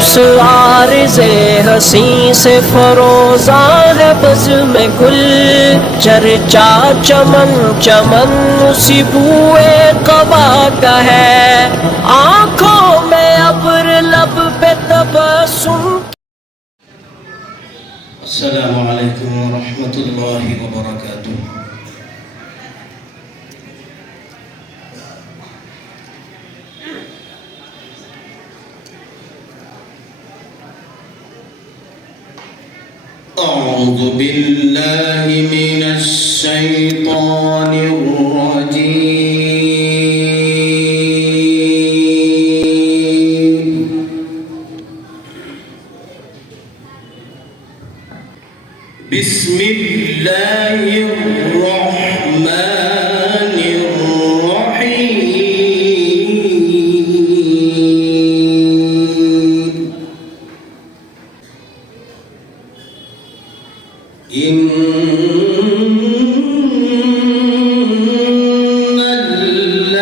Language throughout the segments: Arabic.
उस आरिज़े हसी से फरोज़ा है बज़्म गुल, चर्चा चमन चमन उसी बूए क़बा का है। आँखों में अब्र लब पे तबस्सुम। अस्सलामु अलैकुम व रहमतुल्लाहि व बरकातुहू। أعوذ بالله من الشيطان الرجيم. بسم الله الرحمن الرحيم. إن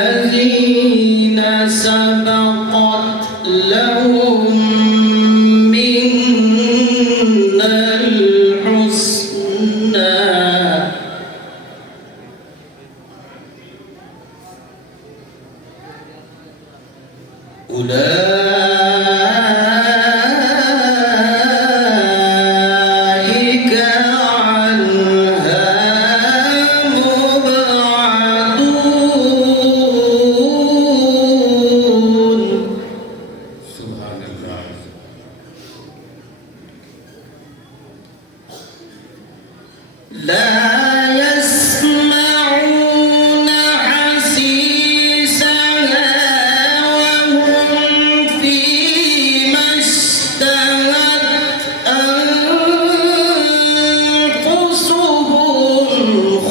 الذين سبقت لهم منا الحسنى أولئك عنها مبعدون. سبحان الله. لا يسمعون حسيسها وهم فيما اشتهت أنفسهم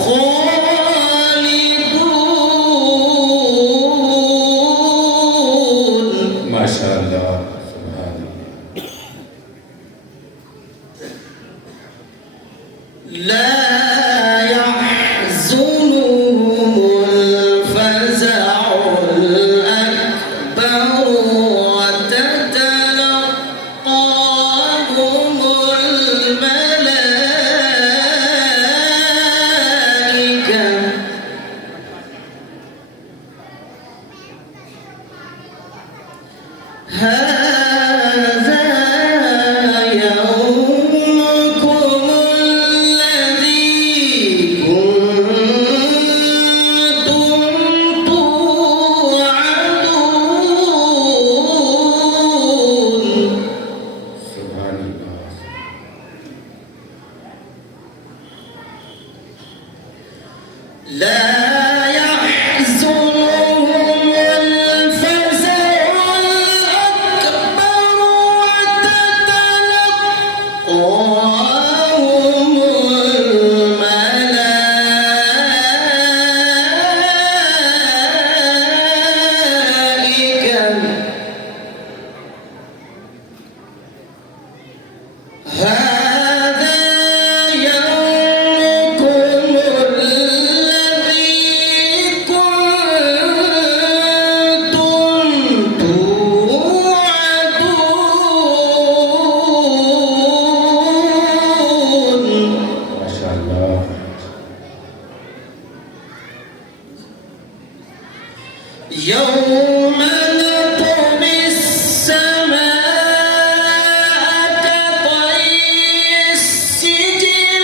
خالدون. ما شاء الله. سبحان الله. لا يحزنهم الفزع الأكبر وتتلقاهم الملائكة هذا يومكم الذي كنتم توعدون. سبحان الله. لا يحزنهم الفزع الأكبر وتتلقاهم الملائكة هذا يومكم الذي كنتم توعدون. ما شاء الله. يوم نطوي السماء كطي السجل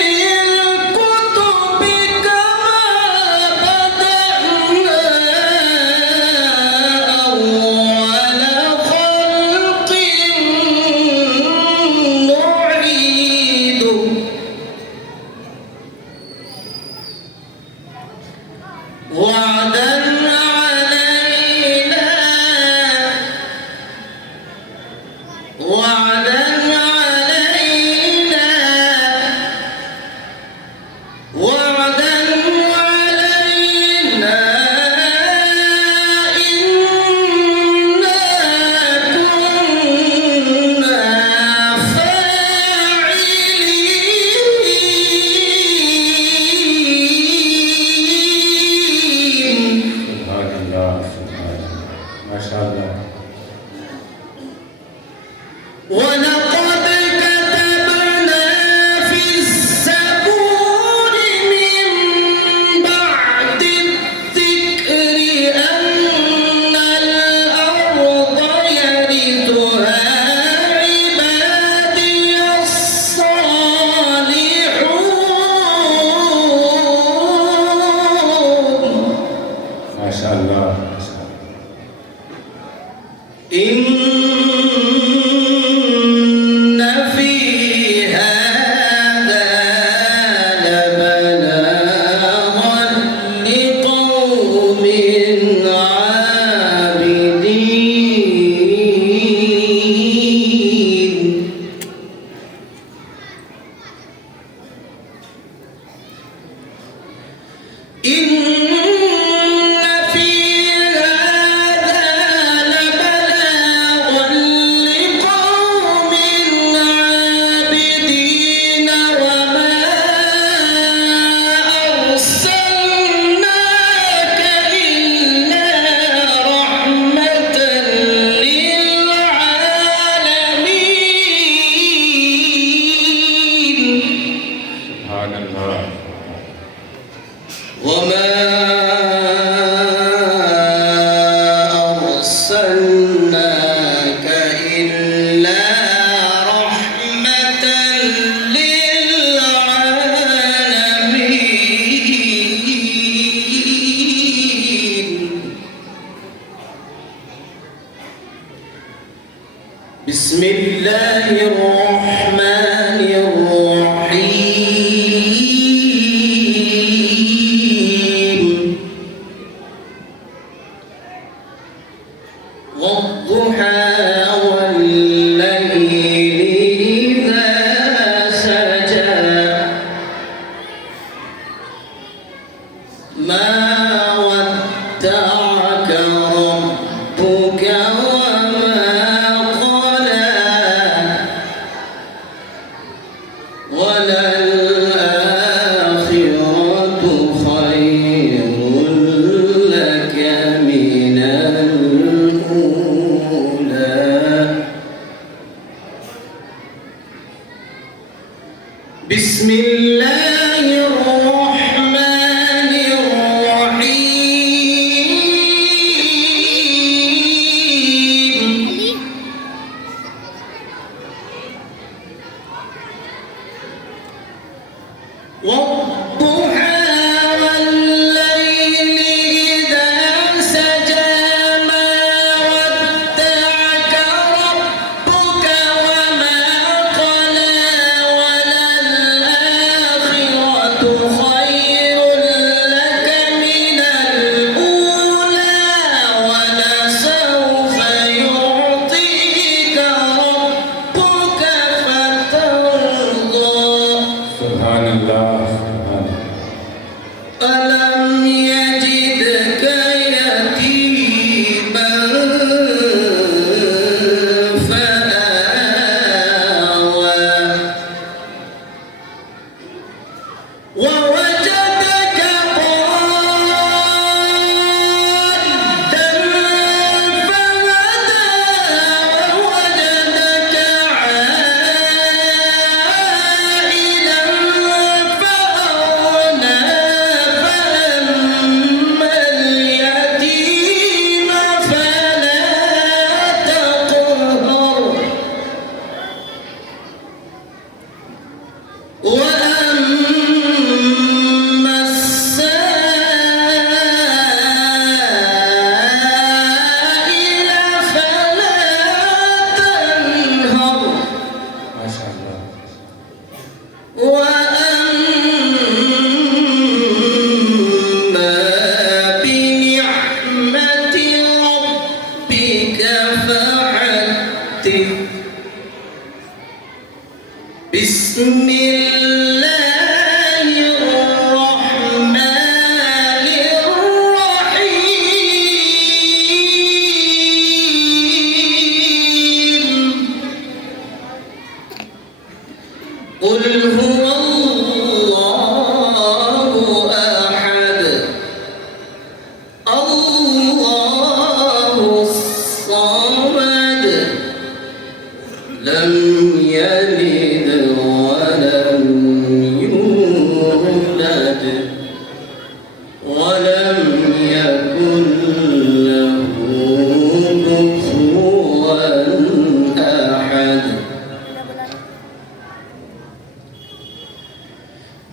للكتب كما بدأنا أول خلق نعيده. وعدا علينا وعدا علينا وعدا علينا إنا كنا فاعلين. سبحان الله. سبحان الله. ما شاء الله. ولقد كتبنا في الزبور من بعد الذكر أن الأرض يرثها عبادي الصالحون. ما شاء الله. إن في هذا لبلاغا لقوم عابدين. إن في هذا لبلاغا لقوم عابدين وما أرسلناك إلا رحمة للعالمين. سبحان الله. وما أرسلناك إلا رحمة للعالمين. بسم الله الرحمن الرحيم. والضحى والليل إذا سجى ما ودعك ربك وما قلى وللآخرة خير لك من الأولى. بسم الله الرحمن الرحيم. والضحى والليل إذا سجى ما ودعك ربك وما قلى وللآخرة خير لك من الأولى ولسوف يعطيك ربك فترضى. سبحان الله. ألم يجدك يتيما فآوى ووجدك ضالا فهدى ووجدك عائلا فأغنى فأما اليتيم فلا تقهر وأما السائل فلا تنهر ما شاء الله. وأما بنعمة ربك فحدث. بسم الله الرحمن الرحيم. قل هو الله أحد الله الصمد لم يلد ولم يولد ولم يكن له كفوا أحد.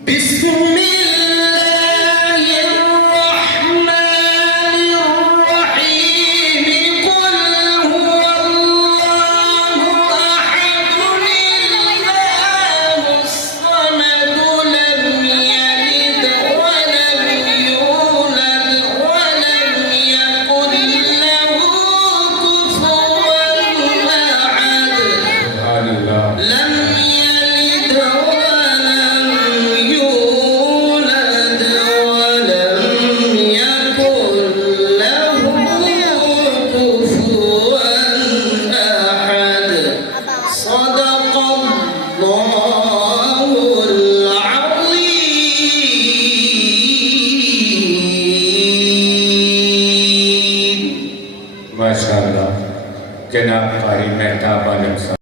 بسم الله الرحمن الرحيم. قل هو الله أحد الله الصمد لم يلد ولم يولد ولم يكن له كفوا أحد. سبحان الله. لم يلد ولم يولد ولم يكن له كفوا أحد. صدق الله العظيم. माशाअल्लाह। जनाब कारी मेहताब आलम साहब